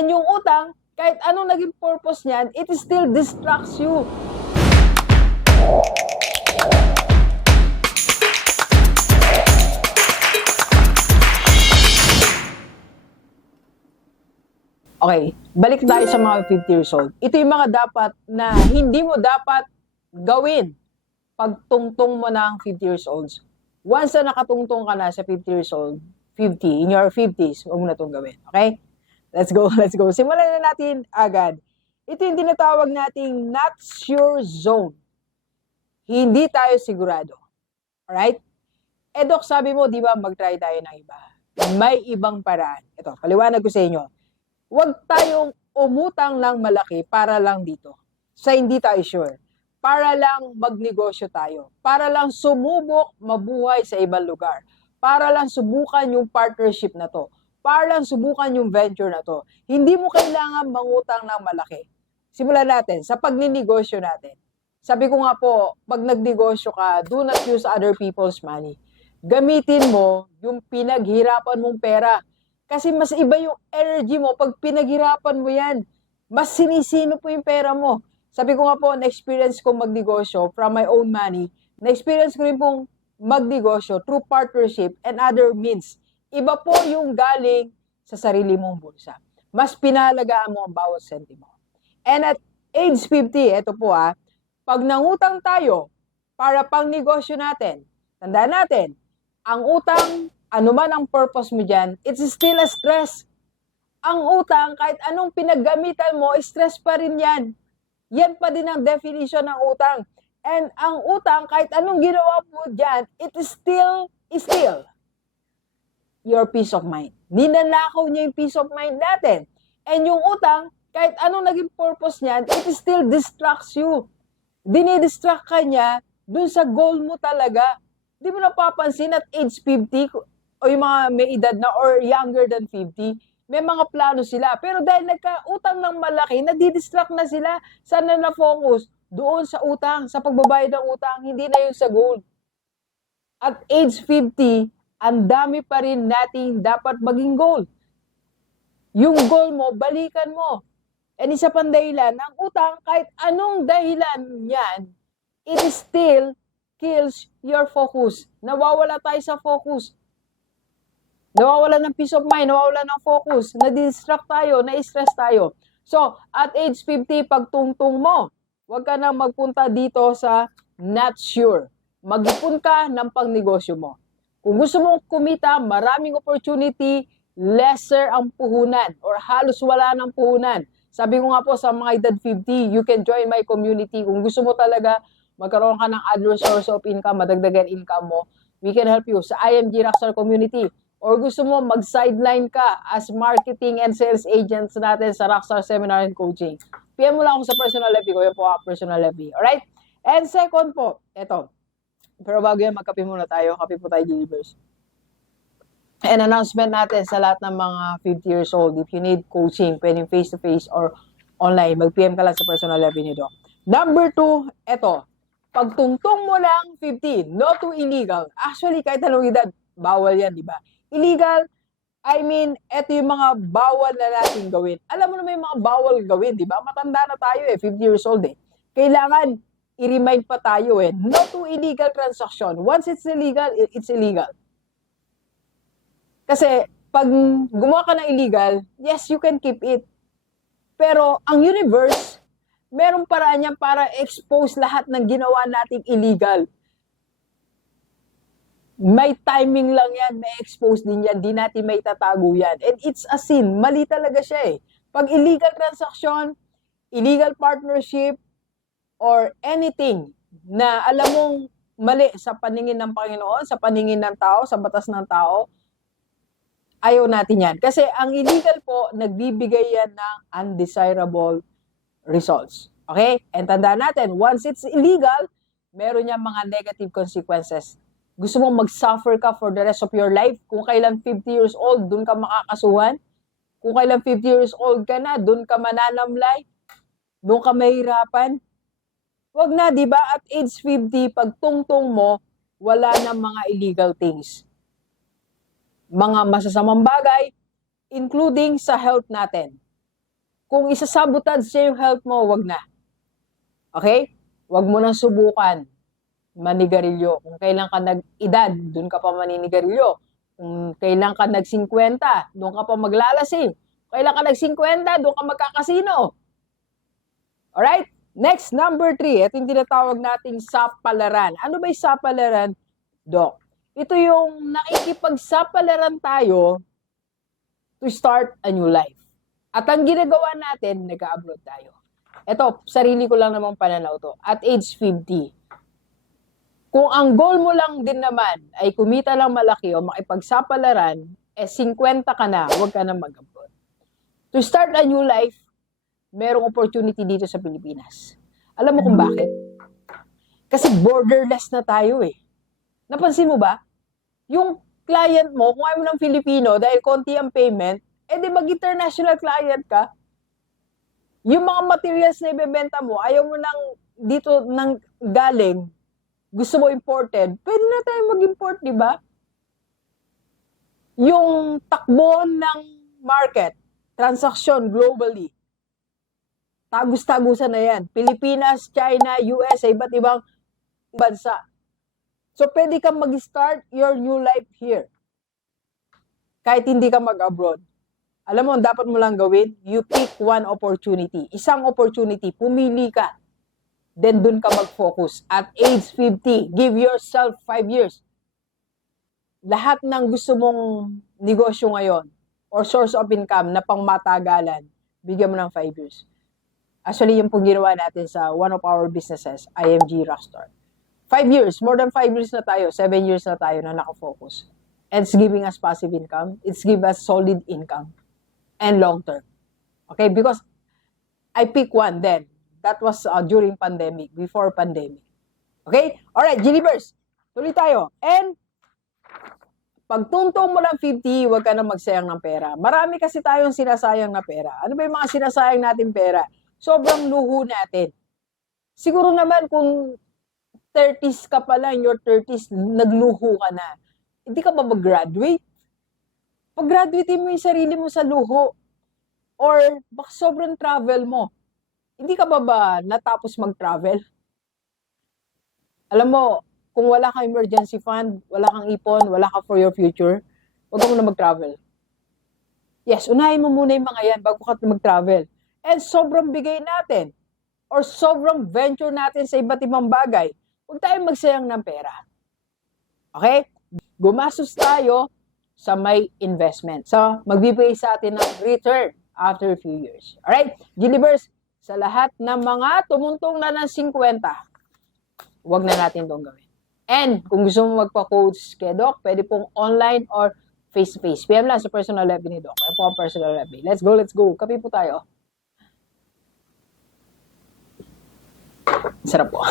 And yung utang, kahit anong naging purpose niyan, it still distracts you. Okay, balik tayo sa mga 50 years old. Ito yung mga dapat na hindi mo dapat gawin pag tungtong mo ng 50 years old. Once na nakatungtong ka na sa 50 years old, 50, in your 50s, huwag mo na itong gawin. Okay? Let's go, let's go. Simulan na natin agad. Ito yung tinatawag nating not sure zone. Hindi tayo sigurado. Alright? Dok, sabi mo, di ba, mag-try tayo ng iba. May ibang paraan. Ito, paliwanag ko sa inyo. Huwag tayong umutang ng malaki para lang dito. Sa hindi tayo sure. Para lang magnegosyo tayo. Para lang sumubok mabuhay sa ibang lugar. Para lang subukan yung partnership na to. Para lang subukan yung venture na to. Hindi mo kailangan mangutang ng malaki. Simulan natin sa pagninegosyo natin. Sabi ko nga po, pag nagnegosyo ka, do not use other people's money. Gamitin mo yung pinaghirapan mong pera. Kasi mas iba yung energy mo pag pinaghirapan mo yan. Mas sinisino po yung pera mo. Sabi ko nga po, na-experience kong magnegosyo from my own money. Na-experience ko rin pong magnegosyo through partnership and other means. Iba po yung galing sa sarili mong bulsa. Mas pinahalagaan mo ang bawat sentimo. And at age 50, ito po pag nangutang tayo para pang negosyo natin, tandaan natin, ang utang, ano man ang purpose mo dyan, it's still a stress. Ang utang, kahit anong pinaggamitan mo, stress pa rin yan. Yan pa din ang definition ng utang. And ang utang, kahit anong ginawa mo dyan, it is still your peace of mind. Ninanakaw niya yung peace of mind natin. And yung utang, kahit anong naging purpose niyan, it still distracts you. Dinidistract ka niya dun sa goal mo talaga. Di mo napapansin at age 50, o yung mga may edad na or younger than 50, may mga plano sila. Pero dahil nagka-utang ng malaki, nadidistract na sila. Saan na na-focus? Doon sa utang, sa pagbabayad ng utang, hindi na yung sa goal. At age 50, ang dami pa rin nating dapat maging goal. Yung goal mo, balikan mo. And isa pang dahilan, ang utang, kahit anong dahilan yan, it still kills your focus. Nawawala tayo sa focus. Nawawala ng peace of mind, nawawala ng focus, na-distract tayo, na-stress tayo. So, at age 50, pag tungtong mo, huwag ka nang magpunta dito sa not sure. Mag-ipon ka ng pangnegosyo mo. Kung gusto mong kumita, maraming opportunity, lesser ang puhunan or halos wala ng puhunan. Sabi ko nga po sa mga edad 50, you can join my community. Kung gusto mo talaga magkaroon ka ng other source of income, madagdagan income mo, we can help you sa IMG Rockstar Community. Or gusto mo mag-sideline ka as marketing and sales agents natin sa Rockstar Seminar and Coaching. PM mo lang ako sa personal FB ko. Yan po personal FB. Alright? And second po, eto. Pero bago yan, magkape muna tayo. Kape po tayo, Delivers. And announcement natin sa lahat ng mga 50 years old. If you need coaching, pwedeng face-to-face or online, mag-PM ka lang sa personal FB nito. Number 2, eto. Pagtungtong mo lang 50, no to illegal. Actually, kahit anong edad, bawal yan, di ba? Illegal, I mean, eto yung mga bawal na natin gawin. Alam mo naman yung mga bawal gawin, di ba? Matanda na tayo 50 years old Kailangan i-remind pa tayo no to illegal transaction. Once it's illegal, it's illegal. Kasi pag gumawa ka ng illegal, yes, you can keep it. Pero ang universe, merong paraan niya para expose lahat ng ginawa nating illegal. May timing lang yan, may expose din yan, di natin may tatago yan. And it's a sin, mali talaga siya Pag illegal transaction, illegal partnership, or anything na alam mong mali sa paningin ng Panginoon, sa paningin ng tao, sa batas ng tao, ayaw natin yan. Kasi ang illegal po, nagbibigay yan ng undesirable results. Okay? And tandaan natin, once it's illegal, meron yan mga negative consequences. Gusto mong mag-suffer ka for the rest of your life? Kung kailan 50 years old, dun ka makakasuhan? Kung kailan 50 years old ka na, dun ka mananamlay? Dun ka mahirapan? Huwag na, di ba? At age 50, pag tungtong mo, wala na mga illegal things. Mga masasamang bagay, including sa health natin. Kung isasabotage siya yung health mo, wag na. Okay? Wag mo nang subukan manigarilyo. Kung kailan ka nag-edad, doon ka pa maninigarilyo. Kung kailan ka nag-50, doon ka pa maglalasing. Kung kailan ka nag-50, doon ka magkakasino. Alright? Next, number 3. Ito yung tinatawag nating sapalaran. Ano ba yung sapalaran, Doc? Ito yung nakikipagsapalaran tayo to start a new life. At ang ginagawa natin, nag-abroad tayo. Ito, sarili ko lang namang pananaw to. At age 50, kung ang goal mo lang din naman ay kumita lang malaki o makipagsapalaran, 50 ka na, huwag ka na mag-abroad. To start a new life, merong opportunity dito sa Pilipinas. Alam mo kung bakit? Kasi borderless na tayo eh. Napansin mo ba? Yung client mo, kung ayaw mo ng Filipino dahil konti ang payment, di mag-international client ka. Yung mga materials na ibebenta mo, ayaw mo nang dito nang galing, gusto mo imported, pwede na tayo mag-import, di ba? Yung takbo ng market, transaction globally, tagus-tagusan na yan. Pilipinas, China, US, iba't ibang bansa. So, pwede kang mag-start your new life here. Kahit hindi ka mag-abroad. Alam mo, dapat mo lang gawin, you pick one opportunity. Isang opportunity, pumili ka. Then, dun ka mag-focus. At age 50, give yourself 5 years. Lahat ng gusto mong negosyo ngayon or source of income na pangmatagalan, bigyan mo ng 5 years. Actually, yung pong ginawa natin sa one of our businesses, IMG Rockstar. 5 years, more than 5 years na tayo, 7 years na tayo na nakafocus. And it's giving us passive income. It's giving us solid income. And long term. Okay? Because I pick one then. That was during pandemic, before pandemic. Okay? Alright, Gilibers. Tuloy tayo. And pagtuntong mo ng 50, huwag ka na magsayang ng pera. Marami kasi tayong sinasayang na pera. Ano ba yung mga sinasayang natin pera? Sobrang luho natin. Siguro naman kung 30s ka pa lang, your 30s, nagluho ka na. Hindi ka ba mag-graduate? Pag-graduate mo yung sarili mo sa luho. Or baka sobrang travel mo. Hindi ka ba natapos mag-travel? Alam mo, kung wala kang emergency fund, wala kang ipon, wala ka for your future, huwag ka muna mag-travel. Yes, unahin mo muna yung mga yan bago ka mag-travel. And sobrang bigay natin or sobrang venture natin sa iba't ibang bagay, huwag tayong magsayang ng pera. Okay? Gumastos tayo sa may investment. So, magbibigay sa atin ng return after a few years. Alright? Gilibers, sa lahat ng mga tumuntong na ng 50, huwag na natin itong gawin. And kung gusto mo magpa-coach kay Doc, pwede pong online or face-to-face. PM lang sa personal level ni Doc. Ito po ang personal level. Let's go, let's go. Kape po tayo. Sarap po.